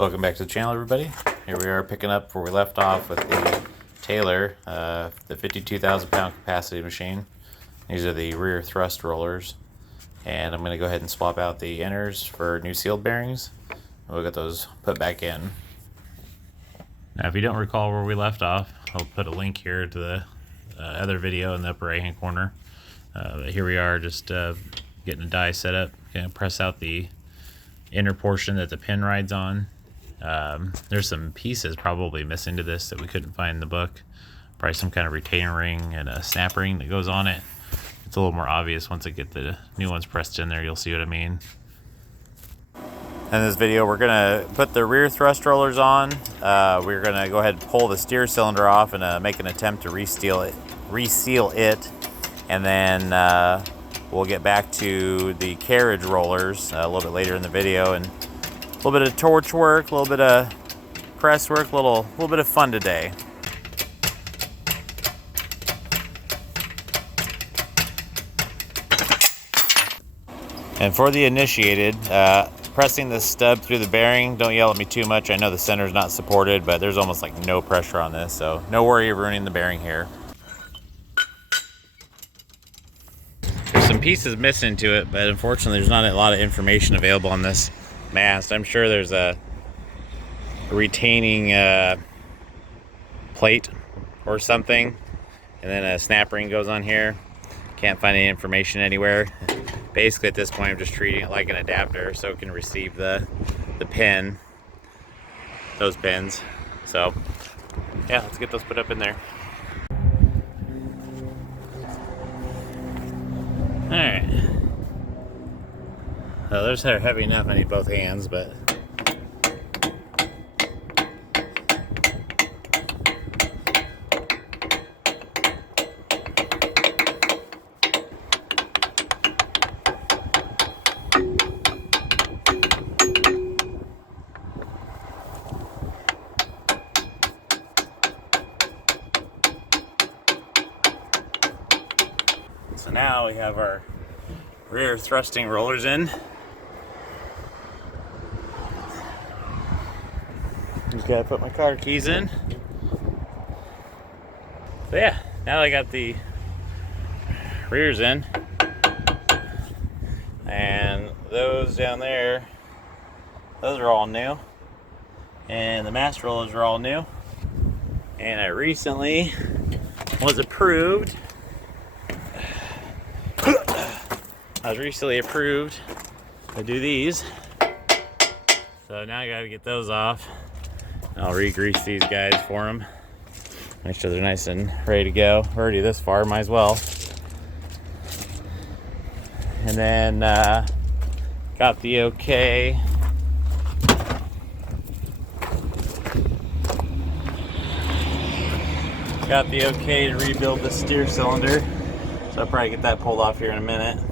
Welcome back to the channel, everybody. Here we are picking up where we left off with the Taylor, the 52,000 pound capacity machine. These are the rear thrust rollers, and I'm going to go ahead and swap out the inners for new sealed bearings. We'll get those put back in. Now, if you don't recall where we left off, I'll put a link here to the other video in the upper right hand corner. Here we are, just getting a die set up. Going to press out the inner portion that the pin rides on. There's some pieces probably missing to this that we couldn't find in the book. Probably some kind of retainer ring and a snap ring that goes on it. It's a little more obvious once I get the new ones pressed in there. You'll see what I mean. In this video, we're gonna put the rear thrust rollers on. We're gonna go ahead and pull the steer cylinder off and make an attempt to reseal it, and then we'll get back to the carriage rollers a little bit later in the video, and a little bit of torch work, a little bit of press work, a little bit of fun today. And for the initiated, pressing the stub through the bearing, don't yell at me too much. I know the center's not supported, but there's almost like no pressure on this, so no worry of ruining the bearing here. There's some pieces missing to it, but unfortunately there's not a lot of information available on this mast. I'm sure there's a retaining plate or something, and then a snap ring goes on here. Can't find any information anywhere. Basically at this point I'm just treating it like an adapter so it can receive the pin, those pins. So yeah, let's get those put up in there. Alright. Well, those are heavy enough, I need both hands, but so now we have our rear thrusting rollers in. Just gotta put my car keys in. So yeah, now that I got the rears in, and those down there, those are all new, and the mast rollers are all new, and I recently was approved. I was recently approved to do these, so now I gotta get those off. I'll re-grease these guys for them, make sure they're nice and ready to go. We're already this far, might as well. And then got the okay to rebuild the steer cylinder, so I'll probably get that pulled off here in a minute.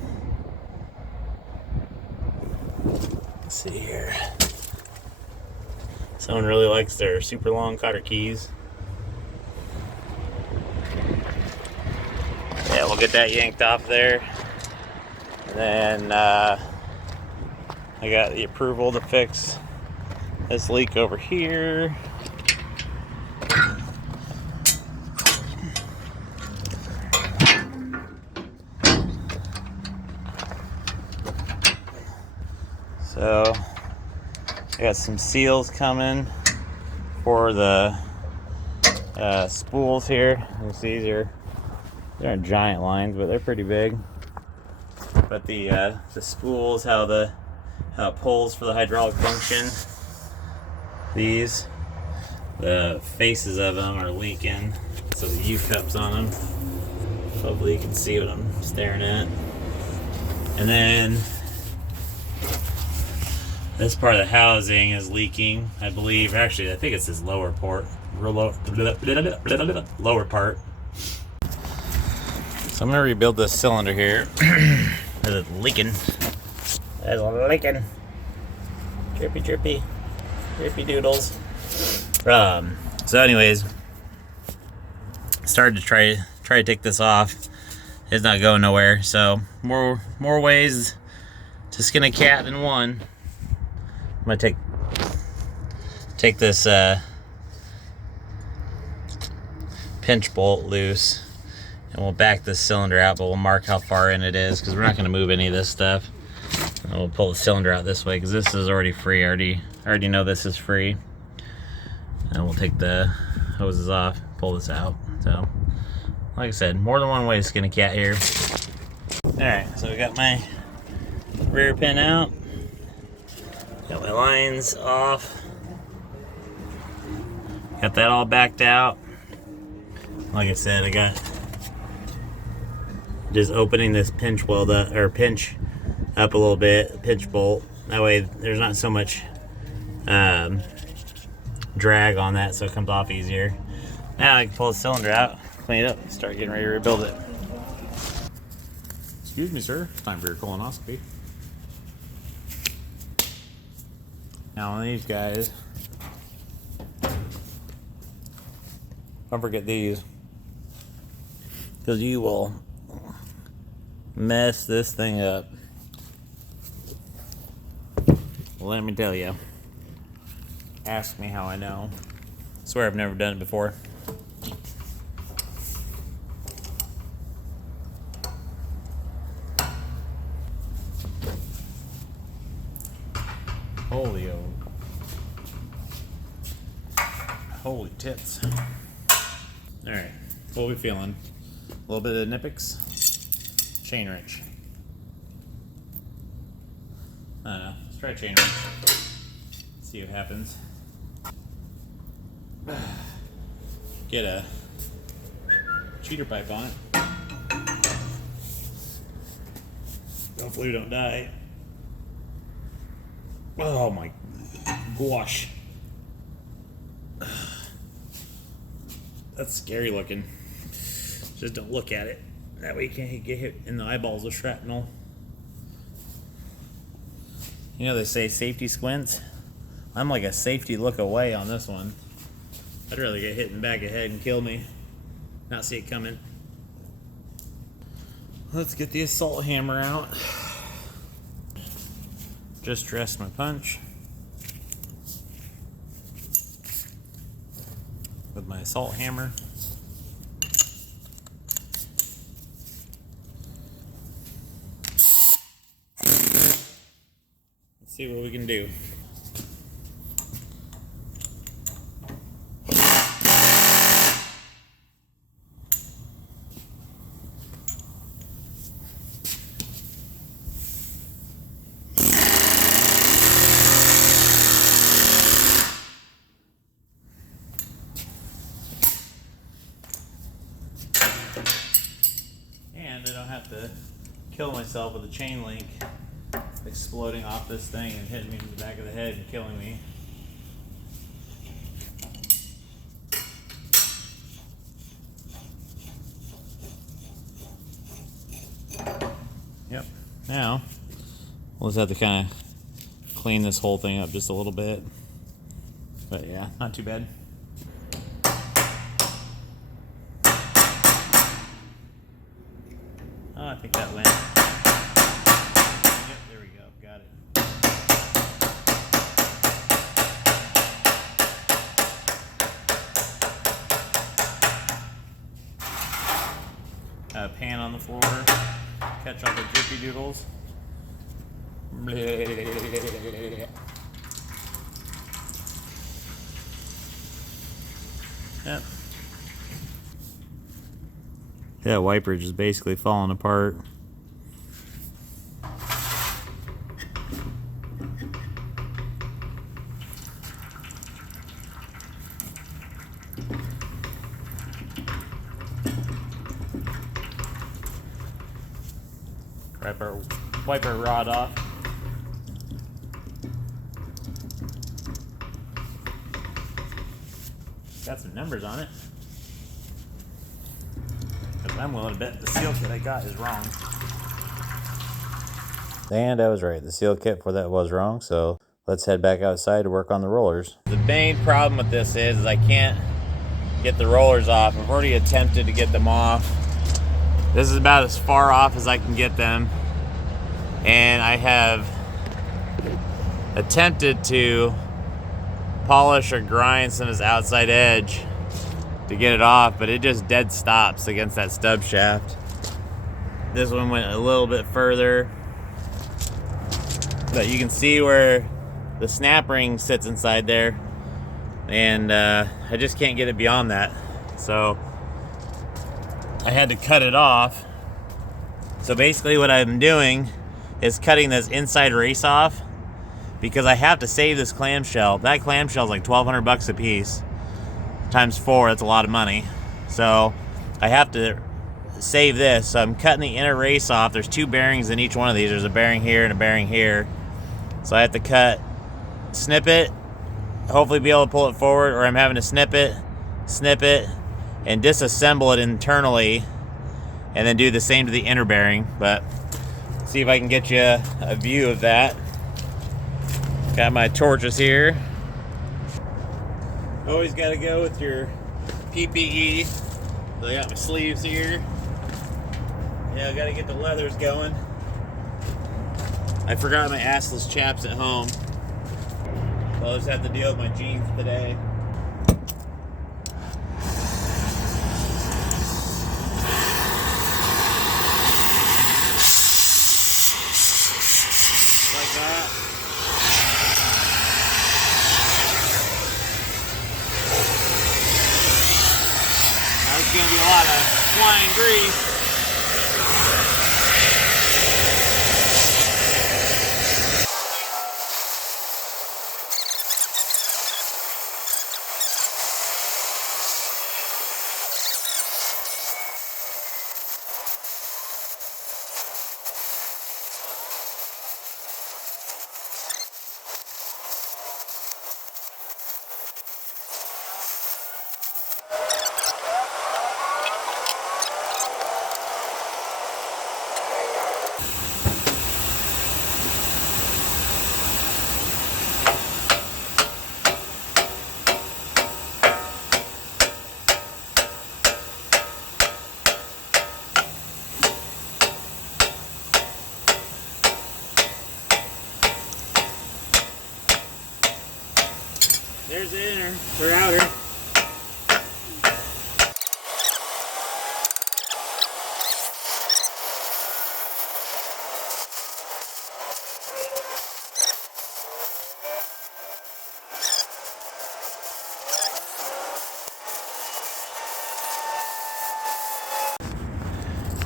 Let's see here. Someone really likes their super long cotter keys. Yeah, we'll get that yanked off there. And then I got the approval to fix this leak over here. So I got some seals coming for the spools here. You see these aren't giant lines, but they're pretty big. But the spools, how it pulls for the hydraulic function. The faces of them are leaking, so the U-cups on them. Hopefully you can see what I'm staring at. And then this part of the housing is leaking, I believe. Actually, I think it's this lower part. Lower part. So I'm gonna rebuild this cylinder here. It's leaking. It's leaking. Chirpy, chirpy, chirpy doodles. So, anyways, started to try to take this off. It's not going nowhere. So more ways to skin a cat than one. I'm gonna take take this pinch bolt loose, and we'll back this cylinder out, but we'll mark how far in it is because we're not going to move any of this stuff. And we'll pull the cylinder out this way because this is already free. I already know this is free. And we'll take the hoses off, pull this out. So, like I said, more than one way to skin a cat here. Alright, so we got my rear pin out. Got my lines off. Got that all backed out. Like I said, I got just opening this pinch weld up, or pinch up a little bit, pinch bolt. That way there's not so much drag on that, so it comes off easier. Now I can pull the cylinder out, clean it up, and start getting ready to rebuild it. Excuse me, sir. It's time for your colonoscopy. Now on these guys, don't forget these, because you will mess this thing up. Well, let me tell you. Ask me how I know. I swear I've never done it before. Holy tits. Alright, what are we feeling? A little bit of Knipex, chain wrench. I don't know, let's try chain wrench. See what happens. Get a cheater pipe on it. Hopefully we don't die. Oh my gosh. That's scary looking. Just don't look at it. That way you can't get hit in the eyeballs with shrapnel. You know they say safety squints? I'm like a safety look away on this one. I'd rather get hit in the back of the head and kill me, not see it coming. Let's get the assault hammer out. Just dressed my punch with my assault hammer. Let's see what we can do. And I don't have to kill myself with a chain link exploding off this thing and hitting me in the back of the head and killing me. Yep. Now, we'll just have to kind of clean this whole thing up just a little bit. But yeah, not too bad. Oh, I think that went. Yep, there we go. Got it. Pan on the floor. Catch all the drippy doodles. Yep. That wiper just basically falling apart. Wipe our rod off. Got some numbers on it. Because I'm willing to bet the seal kit I got is wrong. And I was right. The seal kit for that was wrong. So let's head back outside to work on the rollers. The main problem with this is I can't get the rollers off. I've already attempted to get them off. This is about as far off as I can get them. And I have attempted to polish or grind some of this outside edge to get it off, but it just dead stops against that stub shaft. This one went a little bit further, but you can see where the snap ring sits inside there, and I just can't get it beyond that. So I had to cut it off. So basically what I'm doing is cutting this inside race off, because I have to save this clamshell. That clamshell is like $1,200 a piece. Times 4, that's a lot of money. So I have to save this. So I'm cutting the inner race off. There's 2 bearings in each one of these. There's a bearing here and a bearing here. So I have to snip it, hopefully be able to pull it forward, or I'm having to snip it, and disassemble it internally, and then do the same to the inner bearing. But see if I can get you a view of that. Got my torches here. Always got to go with your PPE. So I got my sleeves here. Yeah, I got to get the leathers going. I forgot my assless chaps at home. So I'll just have to deal with my jeans today. Like that. There's going to be a lot of flying grease. There's the inner, or outer.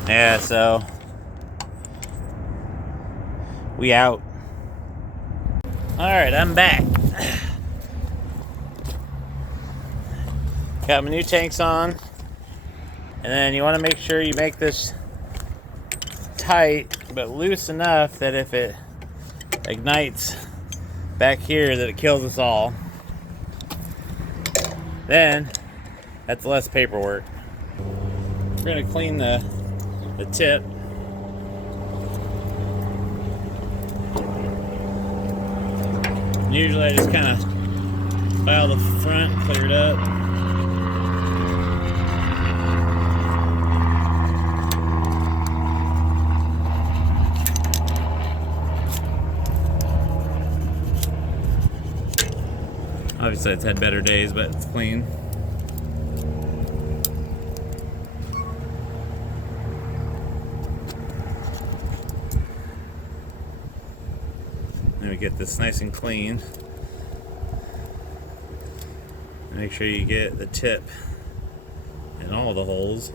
Yeah, so we out. All right, I'm back. Got my new tanks on, and then you want to make sure you make this tight but loose enough that if it ignites back here that it kills us all. Then that's less paperwork. We're going to clean the tip. Usually I just kind of file the front, clear it up. Obviously it's had better days, but it's clean. Then we get this nice and clean. Make sure you get the tip in all the holes.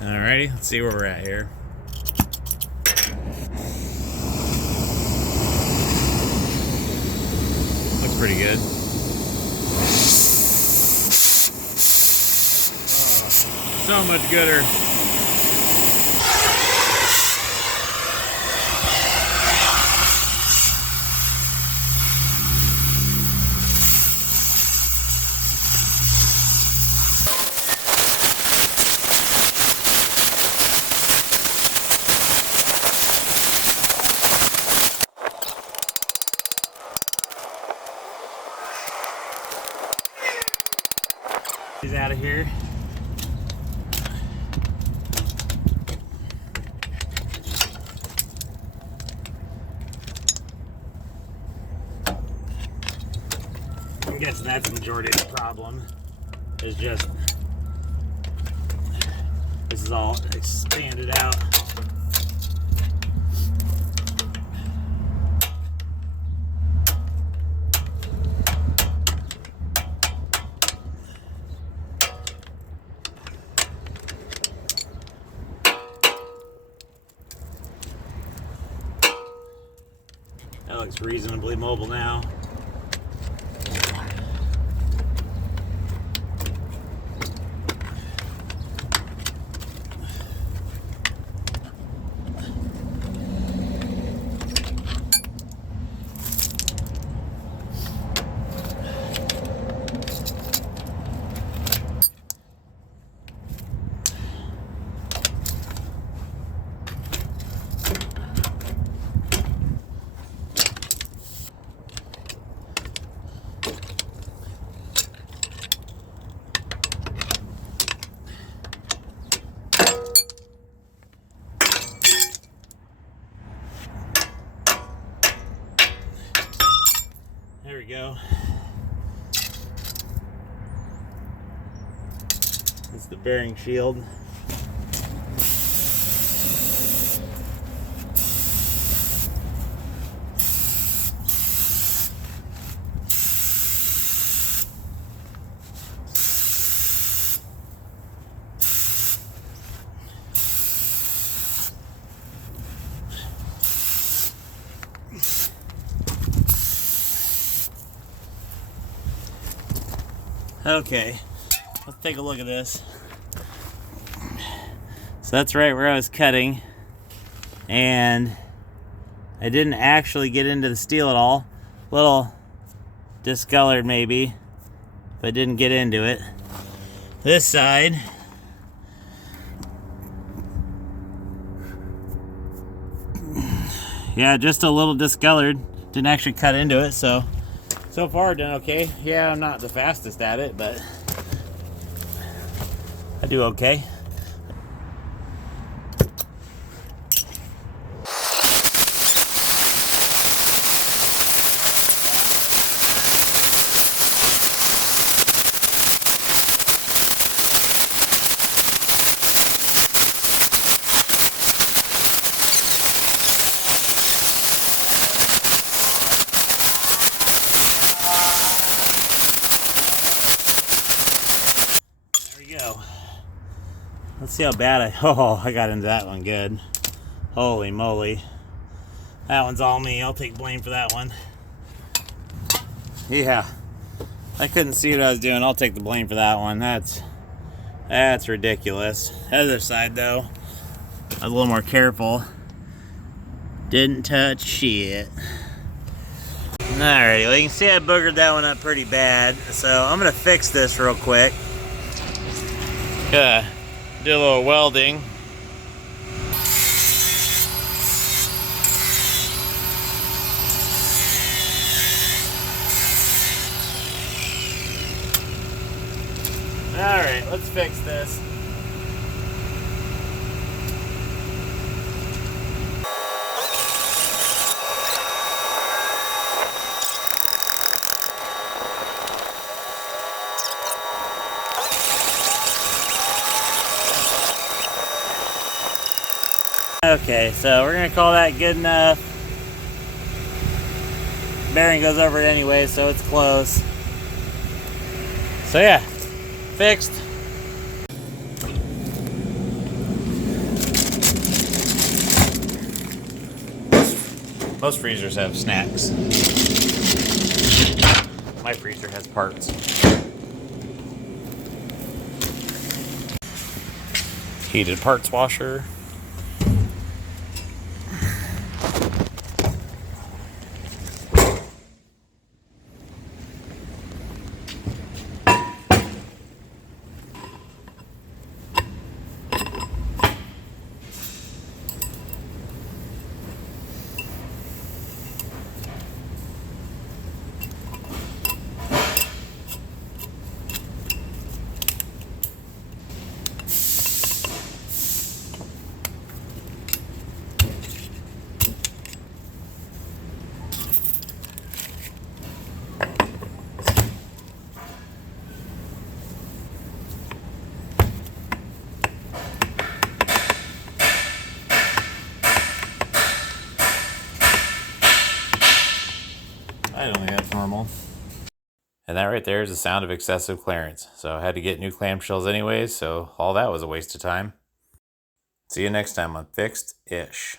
Alrighty, let's see where we're at here. Looks pretty good. Oh, so much gooder. He's out of here. guessing that's the majority of the problem. Is just this is all expanded out. That looks reasonably mobile now. There we go. It's the bearing shield. Okay, let's take a look at this. So that's right where I was cutting, and I didn't actually get into the steel at all. A little discolored maybe, but didn't get into it. This side, yeah, just a little discolored. Didn't actually cut into it, so far done okay. Yeah, I'm not the fastest at it, but I do okay. Go. Let's see how bad I got into that one good. Holy moly. That one's all me. I'll take blame for that one. Yeah. I couldn't see what I was doing. I'll take the blame for that one. That's ridiculous. Other side though, I was a little more careful. Didn't touch shit. Alrighty, well you can see I boogered that one up pretty bad. So I'm gonna fix this real quick. Yeah, do a little welding. All right, let's fix this. Okay, so we're gonna call that good enough. Bearing goes over it anyway, so it's close. So yeah, fixed. Most freezers have snacks. My freezer has parts. Heated parts washer. I don't think that's normal. And that right there is the sound of excessive clearance. So I had to get new clamshells anyways, so all that was a waste of time. See you next time on Fixed-ish.